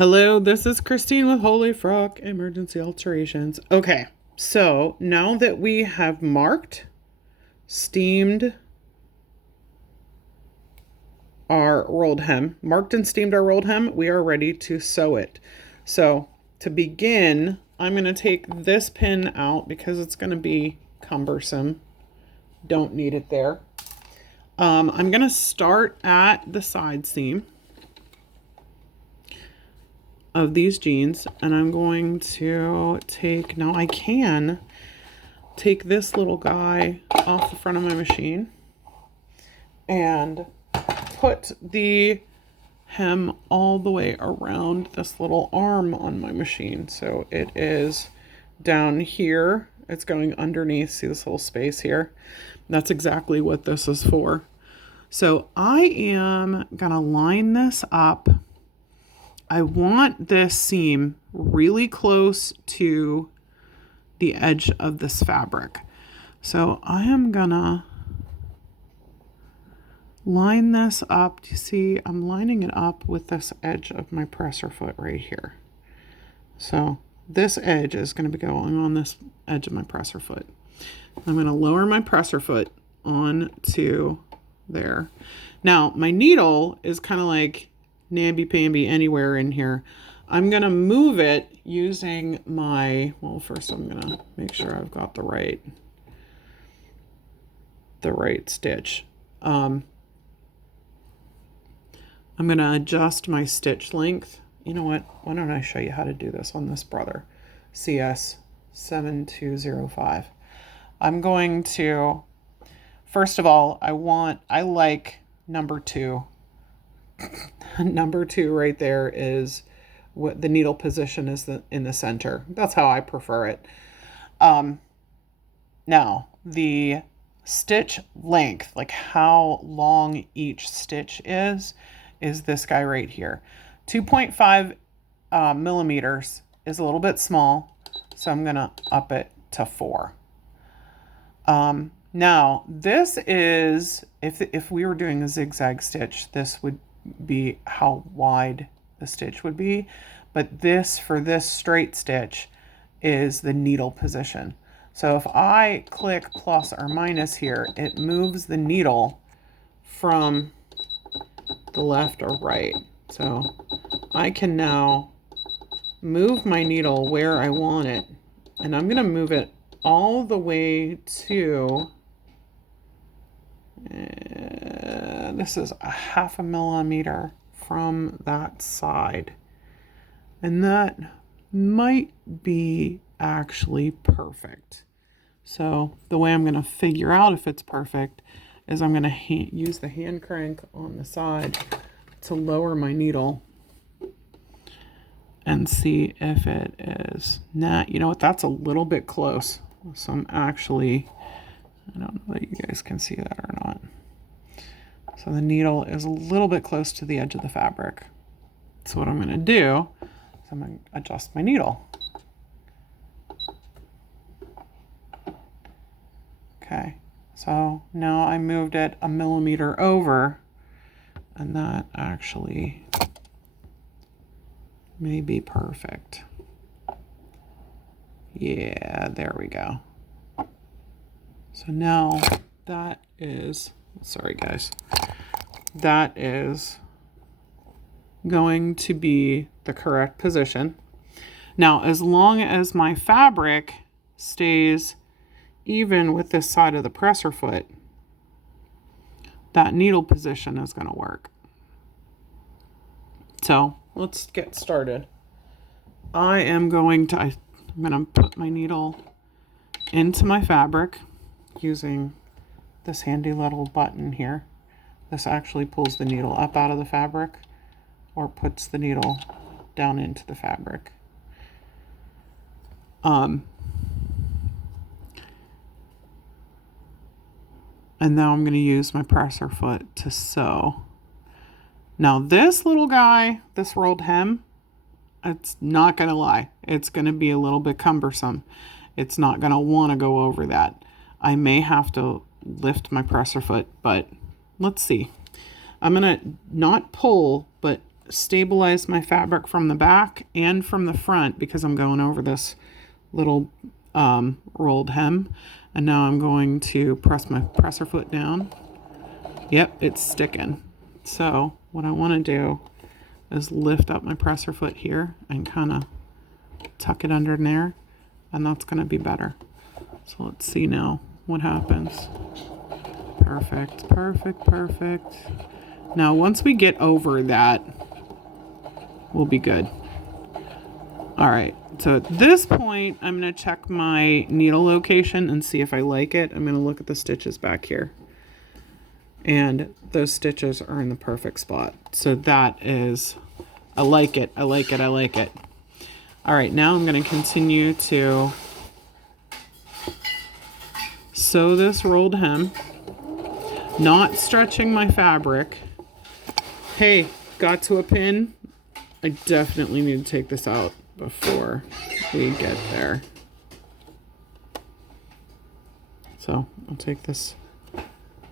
Hello, this is Christine with Holy Frock Emergency Alterations. Okay, so now that we have steamed marked and steamed our rolled hem, we are ready to sew it. So to begin, I'm going to take this pin out because it's going to be cumbersome. Don't need it there. I'm going to start at the side seam of these jeans, and I'm going to now I can take this little guy off the front of my machine and put the hem all the way around this little arm on my machine. So it is down here. It's going underneath. See this little space here? That's exactly what this is for. So I am gonna line this up. I want this seam really close to the edge of this fabric. So I am gonna line this up. Do you see? I'm lining it up with this edge of my presser foot right here. So this edge is going to be going on this edge of my presser foot. I'm going to lower my presser foot onto there. Now my needle is kind of like namby-pamby anywhere in here. I'm going to move it using first I'm going to make sure I've got the right stitch. I'm going to adjust my stitch length. You know what? Why don't I show you how to do this on this brother, CS 7205. I'm going to, first of all, I like number 2. Number 2 right there is what the needle position is in the center. That's how I prefer it. Now, the stitch length, like how long each stitch is this guy right here. 2.5 millimeters is a little bit small, so I'm gonna up it to 4. Now this is, if we were doing a zigzag stitch, this would be how wide the stitch would be, but this, for this straight stitch, is the needle position. So if I click plus or minus here, it moves the needle from the left or right. So I can now move my needle where I want it, and I'm going to move it all the way to, this is a 0.5 millimeter from that side. And that might be actually perfect. So the way I'm going to figure out if it's perfect is I'm going to use the hand crank on the side to lower my needle and see if it is. Nah, you know what? That's a little bit close. So I'm actually, I don't know that you guys can see that or not. So the needle is a little bit close to the edge of the fabric. So what I'm going to do is I'm going to adjust my needle. Okay, so now I moved it 1 millimeter over, and that actually may be perfect. Yeah, there we go. So now that is, sorry guys, that is going to be the correct position. Now, as long as my fabric stays even with this side of the presser foot, that needle position is going to work. So let's get started. I'm going to put my needle into my fabric using this handy little button here. This actually pulls the needle up out of the fabric or puts the needle down into the fabric. And now I'm going to use my presser foot to sew. Now this little guy, this rolled hem, it's not going to lie. It's going to be a little bit cumbersome. It's not going to want to go over that. I may have to lift my presser foot, but let's see. I'm going to not pull, but stabilized my fabric from the back and from the front because I'm going over this little rolled hem. And now I'm going to press my presser foot down. Yep, it's sticking. So what I want to do is lift up my presser foot here and kind of tuck it under there, and that's going to be better. So let's see now what happens. Perfect, perfect, perfect. Now once we get over that, we'll be good. All right, so at this point, I'm going to check my needle location and see if I like it. I'm going to look at the stitches back here. And those stitches are in the perfect spot. So that is, I like it, I like it, I like it. All right, now I'm going to continue to sew this rolled hem, not stretching my fabric. Hey, got to a pin. I definitely need to take this out before we get there. So I'll take this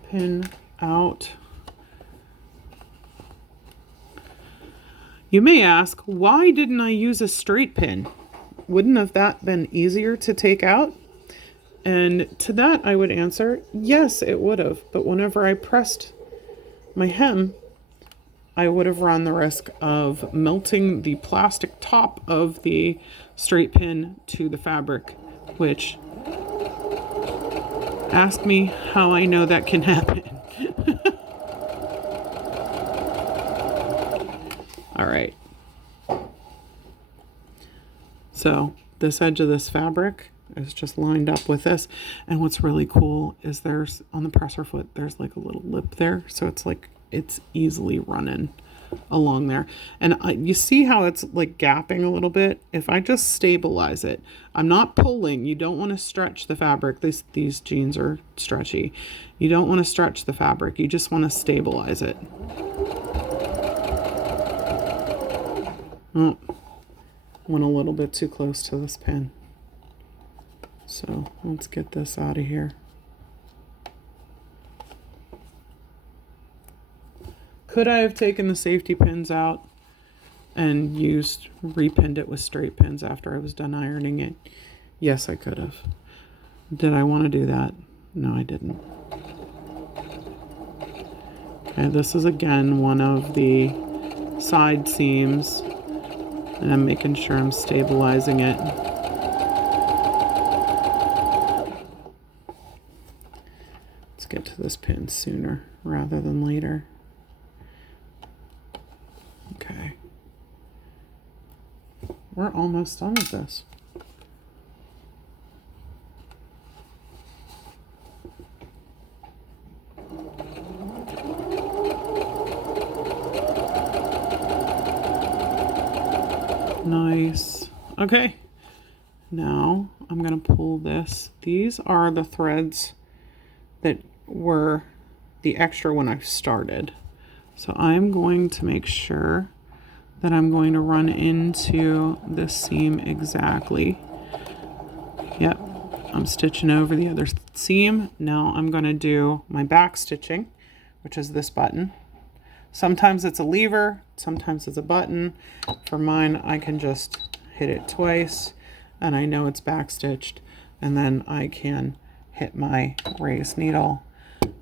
pin out. You may ask, why didn't I use a straight pin? Wouldn't have that been easier to take out? And to that I would answer, yes, it would have. But whenever I pressed my hem, I would have run the risk of melting the plastic top of the straight pin to the fabric, which, ask me how I know that can happen. All right. So this edge of this fabric is just lined up with this. And what's really cool is there's, on the presser foot, there's like a little lip there. So it's like, it's easily running along there. And you see how it's like gapping a little bit? If I just stabilize it, I'm not pulling. You don't want to stretch the fabric. These jeans are stretchy. You don't want to stretch the fabric. You just want to stabilize it. Oh, went a little bit too close to this pin. So let's get this out of here. Could I have taken the safety pins out and repinned it with straight pins after I was done ironing it? Yes, I could have. Did I want to do that? No, I didn't. Okay, this is again one of the side seams, and I'm making sure I'm stabilizing it. Let's get to this pin sooner rather than later. Okay. We're almost done with this. Nice. Okay. Now I'm going to pull this. These are the threads that were the extra when I started. So I'm going to make sure that I'm going to run into this seam exactly. Yep, I'm stitching over the other seam. Now I'm going to do my back stitching, which is this button. Sometimes it's a lever, sometimes it's a button. For mine, I can just hit it twice and I know it's back stitched, and then I can hit my raised needle,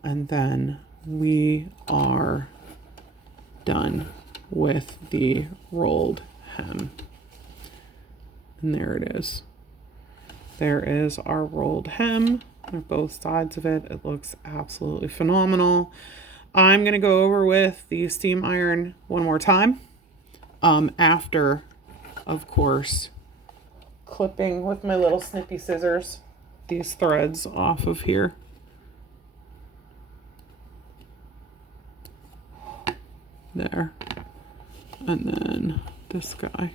and then we are done with the rolled hem. And there it is. There is our rolled hem on both sides of it. It looks absolutely phenomenal. I'm going to go over with the steam iron one more time after, of course, clipping with my little snippy scissors these threads off of here. There. And then this guy.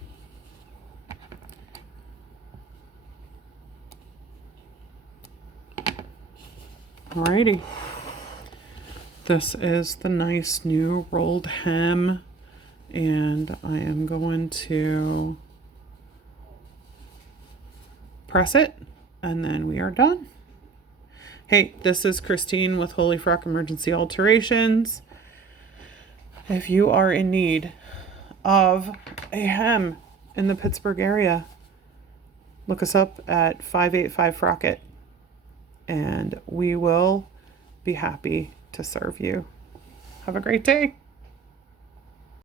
Alrighty. This is the nice new rolled hem, and I am going to press it, and then we are done. Hey, this is Christine with Holy Frock Emergency Alterations. If you are in need of a hem in the Pittsburgh area, look us up at 585 Frocket, and we will be happy to serve you. Have a great day.